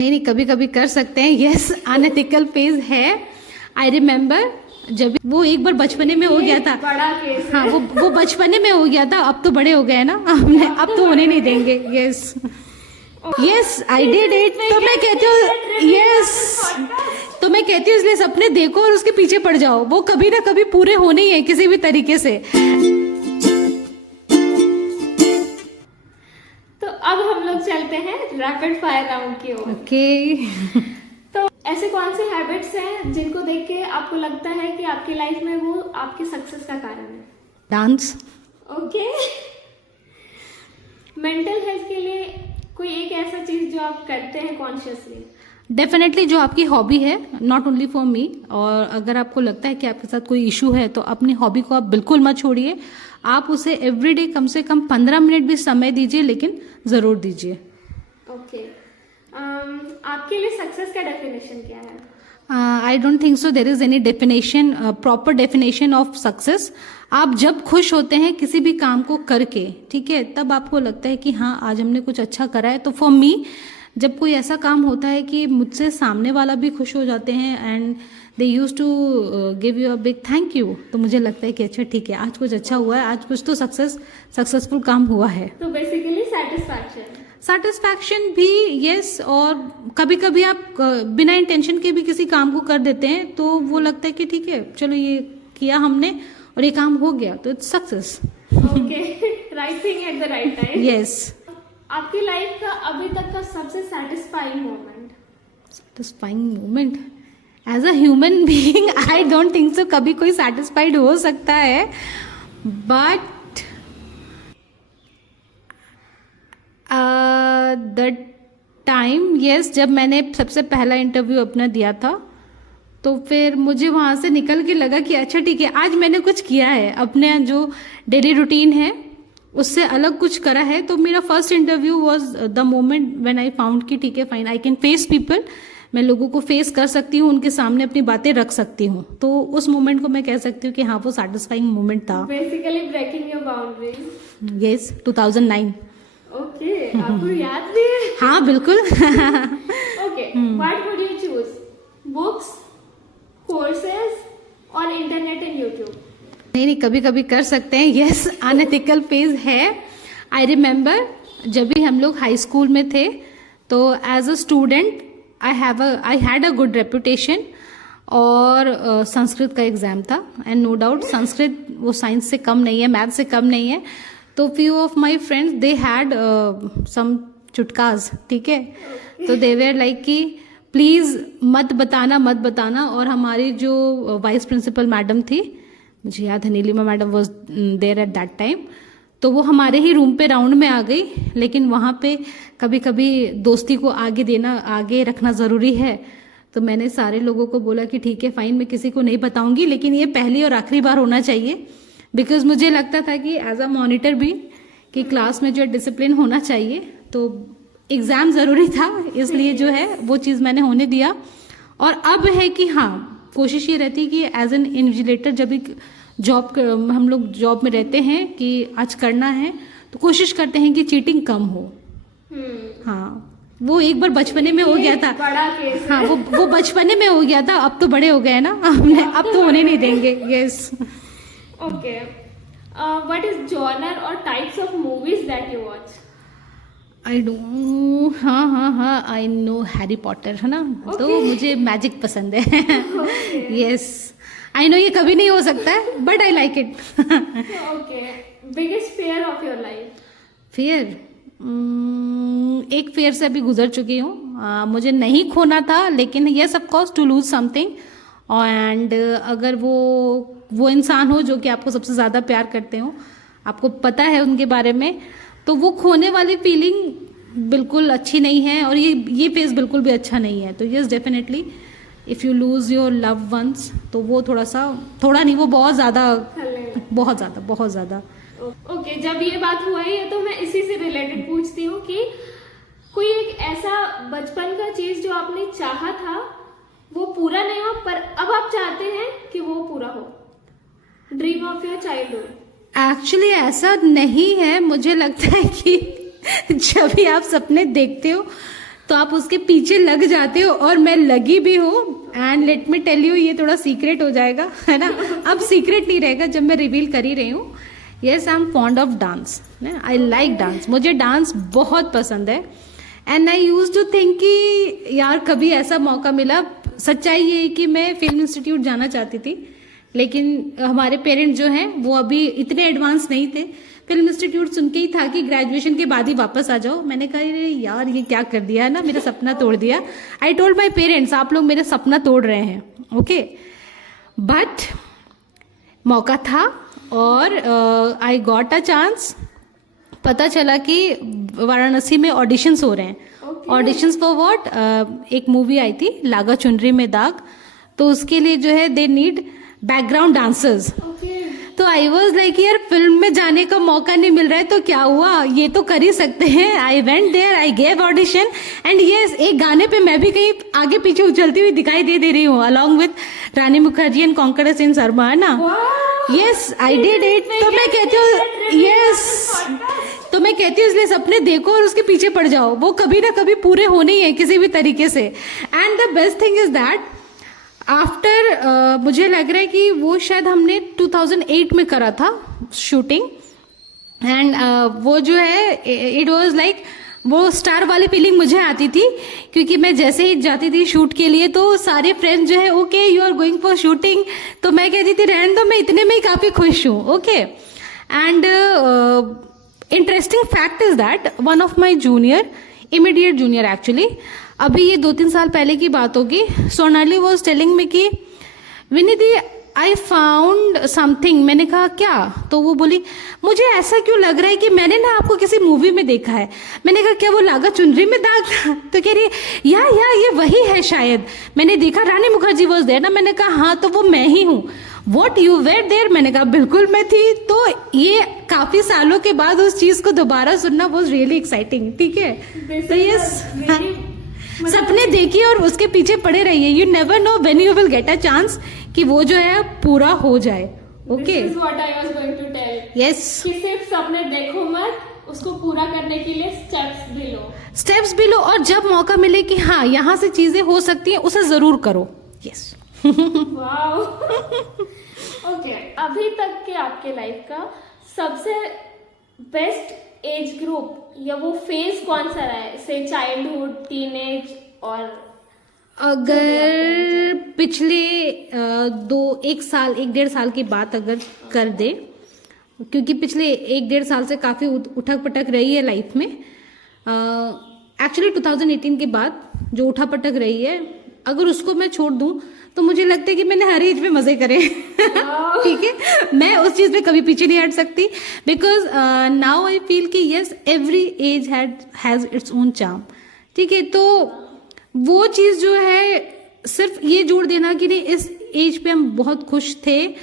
नहीं, कभी कभी कर सकते हैं। यस, अनएथिकल फेज है। आई रिमेम्बर जब वो एक बार बचपने में हो गया था। बड़ा केस। हाँ, वो बचपने में हो गया था। अब तो बड़े हो गए ना, हमने अब तो होने नहीं देंगे। Yes yes, I did it. तो मैं कहती हूँ यस, तो मैं कहती हूँ इसलिए सपने देखो और उसके पीछे पड़ जाओ, वो कभी ना कभी पूरे होने ही है किसी भी तरीके से। तो अब हम लोग चलते हैं रैपिड फायर राउंड की ओर। ओके। तो ऐसे कौन से हैबिट्स हैं जिनको देख के आपको लगता है कि आपकी लाइफ में वो आपके सक्सेस का कारण है? डांस। ओके। मेंटल हेल्थ के लिए कोई एक ऐसा चीज जो आप करते हैं कॉन्शियसली? डेफिनेटली जो आपकी हॉबी है, नॉट ओनली फॉर मी। और अगर आपको लगता है कि आपके साथ कोई इशू है तो अपनी हॉबी को आप बिल्कुल मत छोड़िए। आप उसे एवरीडे कम से कम 15 मिनट भी समय दीजिए, लेकिन जरूर दीजिए। ओके। आपके लिए सक्सेस का डेफिनेशन क्या है? आई don't think so there is any definition, proper definition of success. आप जब खुश होते हैं किसी भी काम को करके, ठीक है, तब आपको लगता है कि हाँ आज हमने कुछ अच्छा करा है। तो फॉर मी, जब कोई ऐसा काम होता है कि मुझसे सामने वाला भी खुश हो जाते हैं and they use to give you a big thank you, तो मुझे लगता है कि अच्छा ठीक है, आज कुछ अच्छा हुआ है, आज कुछ तो सक्सेसफुल काम हुआ है। तो बेसिकली सेटिस्फैक्शन भी यस। और कभी कभी आप बिना इंटेंशन के भी किसी काम को कर देते हैं तो वो लगता है कि ठीक है, चलो ये किया हमने और ये काम हो गया, तो it's success. Okay, right thing at the right time. Yes. आपकी लाइफ का अभी तक का सबसे satisfying moment? Satisfying moment as a human being, I don't think so कभी कोई सेटिस्फाइड हो सकता है, बट द टाइम, यस, जब मैंने सबसे पहला इंटरव्यू अपना दिया था, तो फिर मुझे वहाँ से निकल के लगा कि अच्छा ठीक है, आज मैंने कुछ किया है, अपने जो डेली रूटीन है उससे अलग कुछ करा है। तो मेरा first interview was the moment when I found कि ठीक है fine, I can face people, मैं लोगों को फेस कर सकती हूँ, उनके सामने अपनी बातें रख सकती हूँ। तो उस मोमेंट को मैं कह सकती हूँ कि हाँ वो सैटिस्फाइंग मोमेंट था। Basically breaking your boundaries. Yes, 2009। Okay, आपको याद भी है? हाँ बिल्कुल। Okay, what would you choose, books, courses और इंटरनेट एंड यूट्यूब? नहीं, कभी कभी कर सकते हैं। यस, अनएथिकल फेज है। आई रिमेम्बर जब भी हम लोग हाई स्कूल में थे, तो as a student I had a good reputation, और संस्कृत का एग्जाम था एंड नो डाउट संस्कृत वो साइंस से कम नहीं है, मैथ से कम नहीं है। तो few of my friends they had some चुटकाज, ठीक है, तो दे वेर लाइक कि प्लीज मत बताना। और हमारी जो वाइस प्रिंसिपल मैडम थी, मुझे याद है Nilima madam was there at that time, तो वो हमारे ही रूम पे राउंड में आ गई। लेकिन वहाँ पे कभी कभी दोस्ती को आगे रखना ज़रूरी है, तो मैंने सारे लोगों को बोला कि ठीक है फाइन, मैं किसी को नहीं बताऊंगी, लेकिन ये पहली और आखिरी बार होना चाहिए। बिकॉज मुझे लगता था कि एज अ मॉनिटर भी कि क्लास में जो डिसिप्लिन होना चाहिए, तो एग्ज़ाम ज़रूरी था, इसलिए जो है वो चीज़ मैंने होने दिया। और अब है कि हाँ, कोशिश ये रहती है कि एज एन इन्विजिलेटर जब भी हम लोग जॉब में रहते हैं कि आज करना है, तो कोशिश करते हैं कि चीटिंग कम हो। हाँ, वो एक बार बचपने में हो गया था। बड़ा केस। हाँ, वो बचपने में हो गया था, अब तो बड़े हो गए ना, हमने अब तो होने नहीं देंगे। Yes. Okay, what is genre और types of movies that you watch? I don't, हाँ, आई नो हैरी पॉटर, है ना, तो मुझे मैजिक पसंद है। यस, आई नो ये कभी नहीं हो सकता है, but I like it. Okay, biggest fear of your life? Fear, एक फियर से अभी गुजर चुकी हूँ। मुझे नहीं खोना था, लेकिन yes of course to lose something. And अगर वो इंसान हो जो कि आपको सबसे ज़्यादा प्यार करते हो, आपको पता है उनके बारे में, तो वो खोने वाली फीलिंग बिल्कुल अच्छी नहीं है, और ये फेज बिल्कुल भी अच्छा नहीं है। तो yes, definitely if you lose your love once, तो वो थोड़ा नहीं, वो बहुत ज़्यादा। ओके, जब ये बात हुआ है तो मैं इसी से रिलेटेड पूछती हूँ कि कोई एक ऐसा बचपन का चीज जो आपने चाहा था, वो पूरा नहीं हो, पर अब आप चाहते हैं कि वो पूरा हो, dream of your childhood? Actually ऐसा नहीं है। मुझे लगता है कि जब भी आप सपने देखते हो तो आप उसके पीछे लग जाते हो, और मैं लगी भी हूँ। And let me tell you, ये थोड़ा सीक्रेट हो जाएगा, है ना। अब सीक्रेट नहीं रहेगा जब मैं रिवील कर ही रही हूँ। Yes, I am fond of dance, I like dance, मुझे डांस बहुत पसंद है। And I use to think कि यार कभी ऐसा मौका मिला, सच्चाई ये है कि मैं फिल्म इंस्टीट्यूट जाना चाहती थी, लेकिन हमारे पेरेंट्स जो हैं वो अभी इतने एडवांस नहीं थे। फिल्म इंस्टीट्यूट सुन के ही था कि ग्रेजुएशन के बाद ही वापस आ जाओ। मैंने कहा यार ये क्या कर दिया है ना, मेरा सपना तोड़ दिया। आई टोल्ड माई पेरेंट्स, आप लोग मेरा सपना तोड़ रहे हैं, ओके। बट मौका था और आई गॉट अ चांस। पता चला कि वाराणसी में ऑडिशंस हो रहे हैं। Auditions for what? एक मूवी आई थी लागा चुनरी में दाग, तो उसके लिए जो है दे नीड बैकग्राउंड डांसर्स। तो आई वॉज लाइक यार फिल्म में जाने का मौका नहीं मिल रहा है तो क्या हुआ, ये तो कर ही सकते हैं। I went there, I gave audition and yes, एक गाने पे मैं भी कहीं आगे पीछे उछलती हुई दिखाई दे रही हूँ along with Rani Mukherjee and Konkona Sen Sharma, है ना। Yes, I did it. तो मैं कहती हूँ यस, तो मैं कहती हूँ इसलिए सपने देखो और उसके पीछे पड़ जाओ, वो कभी ना कभी पूरे होने ही है किसी भी तरीके से। And the best thing is that after मुझे लग रहा है कि वो शायद हमने 2008 में करा था शूटिंग। एंड वो जो है इट वाज लाइक वो स्टार वाली फीलिंग मुझे आती थी, क्योंकि मैं जैसे ही जाती थी शूट के लिए तो सारे फ्रेंड्स जो है okay you are going for shooting, तो मैं कहती थी रहने दो, मैं इतने में ही काफ़ी खुश हूँ, okay. And interesting fact is that one of my junior, immediate junior actually, अभी ये 2-3 साल पहले की बात होगी, सोनाली वॉज टेलिंग मी कि विनिधि आई फाउंड समथिंग। मैंने कहा क्या? तो वो बोली मुझे ऐसा क्यों लग रहा है कि मैंने ना आपको किसी मूवी में देखा है। मैंने कहा क्या वो लागा चुनरी में दाग था? तो कह रही या ये वही है शायद, मैंने देखा रानी मुखर्जी वॉज देयर ना। मैंने कहा हाँ तो वो मैं ही हूँ। What you were there? मैंने कहा बिल्कुल मैं थी। तो ये काफी सालों के बाद उस चीज को दोबारा सुनना वॉज रियली एक्साइटिंग, ठीक है। तो यस, सपने देखिए और उसके पीछे पड़े रहिए, you never know when you will get a chance कि वो जो है पूरा हो जाए, okay. This is what I was going to tell. Yes. कि सिर्फ सपने देखो मत, उसको पूरा करने के लिए स्टेप्स भी लो, और जब मौका मिले कि हाँ यहाँ से चीजें हो सकती हैं उसे जरूर करो। यस। वाओ। ओके, अभी तक के आपके लाइफ का सबसे बेस्ट एज ग्रुप या वो फेज कौन सा रहा है, से चाइल्डहुड, टीनेज और अगर पिछले 1-1.5 साल की बात अगर कर दे, क्योंकि पिछले 1-1.5 साल से काफ़ी उठक पटक रही है लाइफ में। एक्चुअली 2018 के बाद जो उठा पटक रही है, अगर उसको मैं छोड़ दूं तो मुझे लगता है कि मैंने हर एज में मजे करे। ठीक है, मैं उस चीज में कभी पीछे नहीं हट सकती, बिकॉज नाउ आई फील कि yes every age has its own charm, ठीक है। तो वो चीज जो है सिर्फ ये जोड़ देना कि नहीं इस एज पे हम बहुत खुश थे,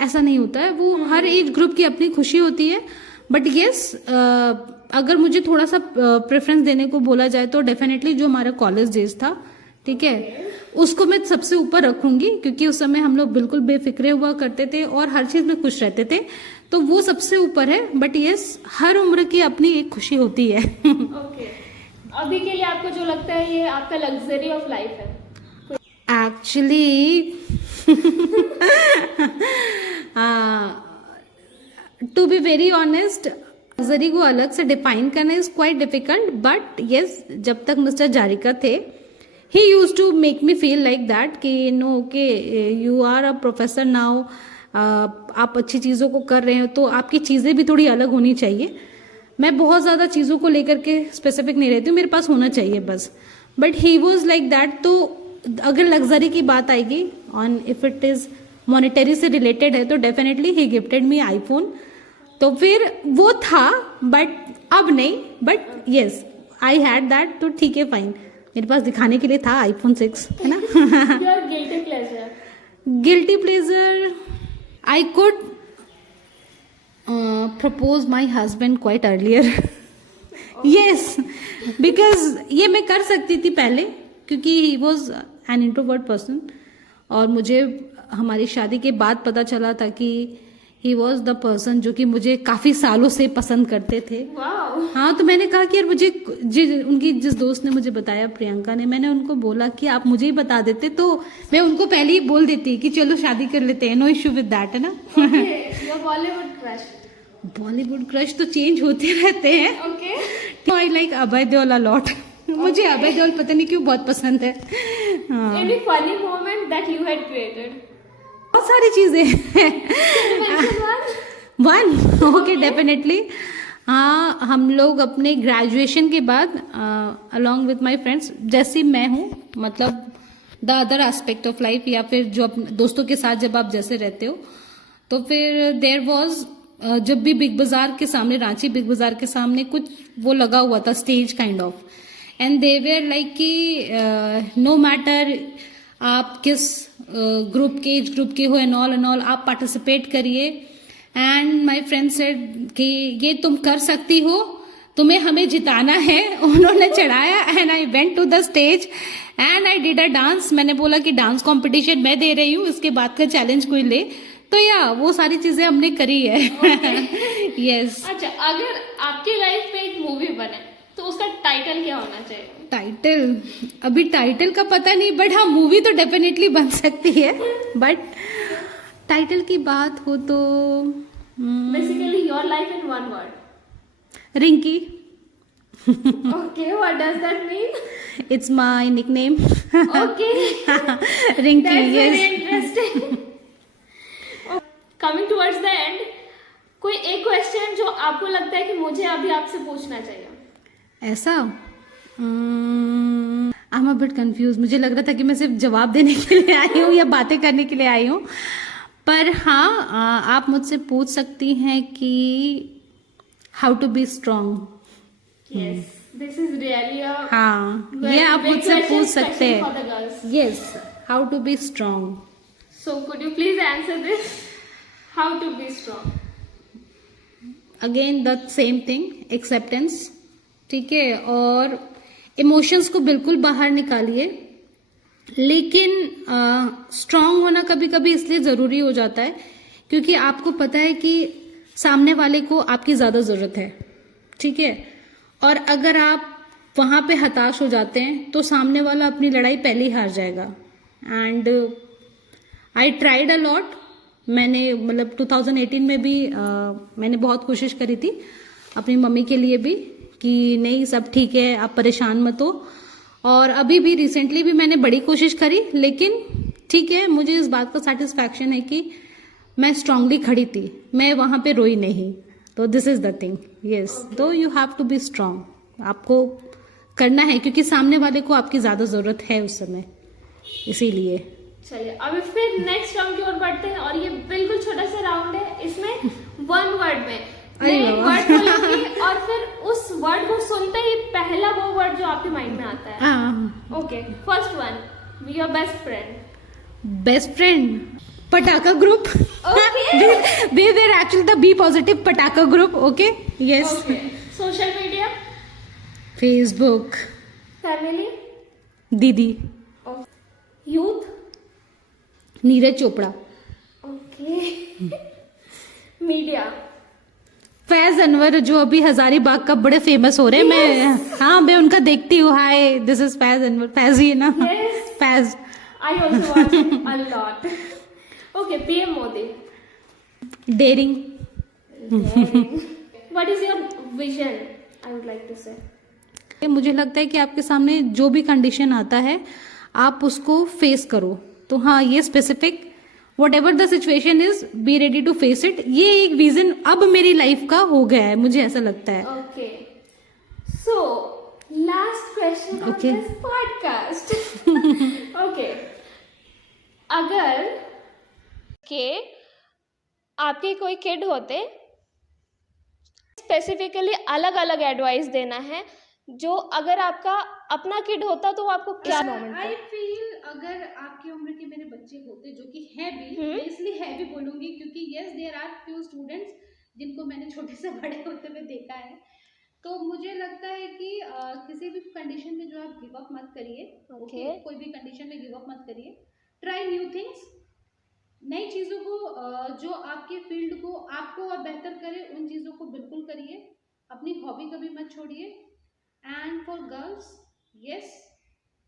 ऐसा नहीं होता है। वो हर एज ग्रुप की अपनी खुशी होती है। बट यस, अगर मुझे थोड़ा सा प्रेफरेंस देने को बोला जाए तो डेफिनेटली जो हमारा कॉलेज डेज था, ठीक है, उसको मैं सबसे ऊपर रखूंगी, क्योंकि उस समय हम लोग बिल्कुल बेफिक्रे हुआ करते थे और हर चीज में खुश रहते थे, तो वो सबसे ऊपर है। बट यस, हर उम्र की अपनी एक खुशी होती है। ओके, अभी के लिए आपको जो लगता है ये आपका लग्जरी ऑफ लाइफ है? Actually to be very honest, luxury को अलग से डिफाइन करना is quite difficult. But yes, जब तक मिस्टर जारिका थे, he used to make me feel like that कि no okay you are a professor now, आप अच्छी चीज़ों को कर रहे हो तो आपकी चीज़ें भी थोड़ी अलग होनी चाहिए। मैं बहुत ज़्यादा चीज़ों को लेकर के स्पेसिफिक नहीं रहती हूँ, मेरे पास होना चाहिए बस। But he was like that. तो अगर लग्जरी की बात आएगी on if it is monetary से रिलेटेड है तो डेफिनेटली ही गिफ्टेड मी आईफोन। तो फिर वो था, बट अब नहीं। But yes, I had that, तो ठीक है फाइन, मेरे पास दिखाने के लिए था आईफोन 6, है ना। Guilty pleasure, I could propose my husband quite earlier. Yes, because ये मैं कर सकती थी पहले, क्योंकि he was an introvert person, और मुझे हमारी शादी के बाद पता चला था कि ही वॉज द पर्सन जो कि मुझे काफ़ी सालों से पसंद करते थे। वाओ। हाँ, तो मैंने कहा कि यार मुझे उनकी जिस दोस्त ने मुझे बताया, प्रियंका ने, मैंने उनको बोला कि आप मुझे ही बता देते तो मैं उनको पहले ही बोल देती कि चलो शादी कर लेते हैं, नो इश्यू विद दैट, है ना। Your Bollywood crush. Bollywood crush तो चेंज होते रहते हैं। Okay. I like Abhay Deol a lot. मुझे अभय देओल पता नहीं क्यों बहुत पसंद है। हाँ, any funny moment that you had created? बहुत सारी चीजें। One, okay, definitely. हाँ, हम लोग अपने ग्रेजुएशन के बाद अलोंग विथ माय फ्रेंड्स, जैसी मैं हूँ, मतलब the other aspect of life, या फिर जो अपने दोस्तों के साथ जब आप जैसे रहते हो, तो फिर देयर वाज, जब भी बिग बाजार के सामने, रांची बिग बाजार के सामने कुछ वो लगा हुआ था, stage kind of, and they were like कि नो मैटर आप किस ग्रुप के, एज ग्रुप के हो, एंड ऑल आप पार्टिसिपेट करिए। एंड माय फ्रेंड सेड कि ये तुम कर सकती हो, तुम्हें हमें जिताना है। उन्होंने चढ़ाया and I went to the stage and I did a dance. मैंने बोला कि डांस कंपटीशन मैं दे रही हूँ, इसके बाद का चैलेंज कोई ले, तो या वो सारी चीजें हमने करी है। यस। अच्छा, अगर आपकी लाइफ में एक मूवी बने तो उसका टाइटल क्या होना चाहिए? टाइटल, अभी टाइटल का पता नहीं, बट हाँ मूवी तो डेफिनेटली बन सकती है। बट टाइटल की बात हो तो basically your life in one word. Rinki. Okay, what does that mean? It's my nickname. Okay, Rinki, that's very yes. Interesting. Coming towards the end, कोई एक क्वेश्चन जो आपको लगता है कि मुझे अभी आपसे पूछना चाहिए? ऐसा I am a bit confuse. मुझे लग रहा था कि मैं सिर्फ जवाब देने के लिए आई हूँ या बातें करने के लिए आई हूँ, पर हाँ, आप मुझसे पूछ सकती हैं कि how to be strong. Yes, this is really a हाँ, ये आप मुझसे पूछ सकते हैं। Yes, how to be strong. So could you please answer this? How to be strong? Again the same thing, acceptance, ठीक है, और इमोशंस को बिल्कुल बाहर निकालिए। लेकिन स्ट्रांग होना कभी कभी इसलिए ज़रूरी हो जाता है क्योंकि आपको पता है कि सामने वाले को आपकी ज़्यादा ज़रूरत है, ठीक है, और अगर आप वहाँ पे हताश हो जाते हैं तो सामने वाला अपनी लड़ाई पहले ही हार जाएगा। And I tried a lot. मैंने मतलब 2018 में भी मैंने बहुत कोशिश करी थी अपनी मम्मी के लिए भी कि नहीं सब ठीक है, आप परेशान मत हो, और अभी भी रिसेंटली भी मैंने बड़ी कोशिश करी, लेकिन ठीक है, मुझे इस बात का सेटिस्फैक्शन है कि मैं स्ट्रांगली खड़ी थी, मैं वहाँ पे रोई नहीं। तो this is the thing. Yes, तो you have to be strong, आपको करना है क्योंकि सामने वाले को आपकी ज़्यादा ज़रूरत है उस समय, इसीलिए। चलिए, अभी फिर नेक्स्ट राउंड की ओर बढ़ते हैं, और ये बिल्कुल छोटा सा राउंड है। इसमें वन वर्ड में मैं एक वर्ड बोलूंगी और फिर उस वर्ड को सुनते ही पहला वो वर्ड जो आपके माइंड में आता है। Okay, first one, your best friend. Best friend, Patakha group. They were actually the B positive Patakha group. Okay, yes. Social media, Facebook. Family, didi. Youth, Neeraj Chopra. Okay. Media, Faiz Anwar, जो अभी हजारीबाग का बड़े फेमस हो रहे हैं। मैं हाँ, मैं उनका देखती हूँ। Hi, this is Faiz Anwar. Faiz ही है ना? Yes. Faiz. I also watch it a lot. Okay, PM Modi. Daring. What is your vision? I would like to say. मुझे लगता है कि आपके सामने जो भी कंडीशन आता है आप उसको फेस करो। तो हाँ, ये specific whatever the situation is, be ready to face it, ये एक विजन अब मेरी लाइफ का हो गया है, मुझे ऐसा लगता है। Okay. So, last question of Okay. this podcast. Okay. अगर के आपके कोई किड होते, स्पेसिफिकली अलग अलग एडवाइस देना है, जो अगर आपका अपना किड होता तो आपको क्या मोमेंट? आई फील अगर आपकी उम्र के मेरे बच्चे होते, जो कि है भी, मैं इसलिए है भी बोलूंगी क्योंकि yes there are few students जिनको मैंने छोटे से बड़े होते हुए देखा है, तो मुझे लगता है कि किसी भी कंडीशन में जो आप गिव अप मत करिए। Okay. कोई भी कंडीशन में गिव अप मत करिए। ट्राई न्यू थिंग्स, नई चीज़ों को जो आपके फील्ड को आपको और बेहतर करे उन चीज़ों को बिल्कुल करिए, अपनी हॉबी कभी मत छोड़िए। एंड फॉर गर्ल्स, यस,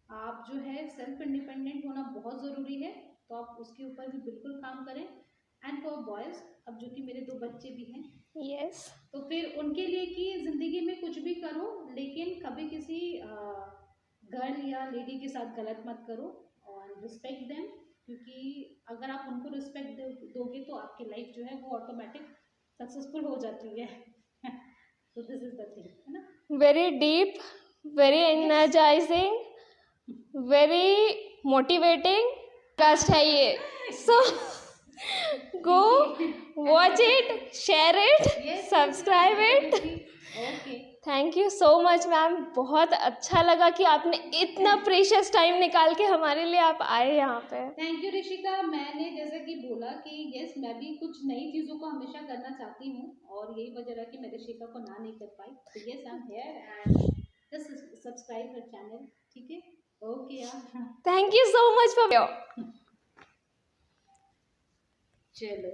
आप जो है सेल्फ इंडिपेंडेंट होना बहुत ज़रूरी है, तो आप उसके ऊपर भी बिल्कुल काम करें। एंड फॉर बॉयज़, अब जो कि मेरे 2 बच्चे भी हैं, यस, तो फिर उनके लिए कि ज़िंदगी में कुछ भी करो, लेकिन कभी किसी गर्ल या लेडी के साथ गलत मत करो, और रिस्पेक्ट देम, क्योंकि अगर आप उनको रिस्पेक्ट दोगे तो आपकी लाइफ जो है वो ऑटोमेटिक सक्सेसफुल हो जाती है। तो दिस इज द थिंग, है ना। Very deep, very energising, very motivating cast है ये। So go watch it, share it, subscribe it. Okay, thank you so much ma'am, बहुत अच्छा लगा कि आपने इतना प्रीशियस टाइम निकाल के हमारे लिए आप आए यहाँ पे। Thank you Rishika. मैंने जैसा कि बोला कि यस, मैं भी कुछ नई चीज़ों को हमेशा करना चाहती हूँ, और यही वजह रहा कि मैं ऋषिका को ना नहीं कर पाई। तो yes, I am here and just subscribe her channel, ठीक है। ओके यार, thank you so much for चलो।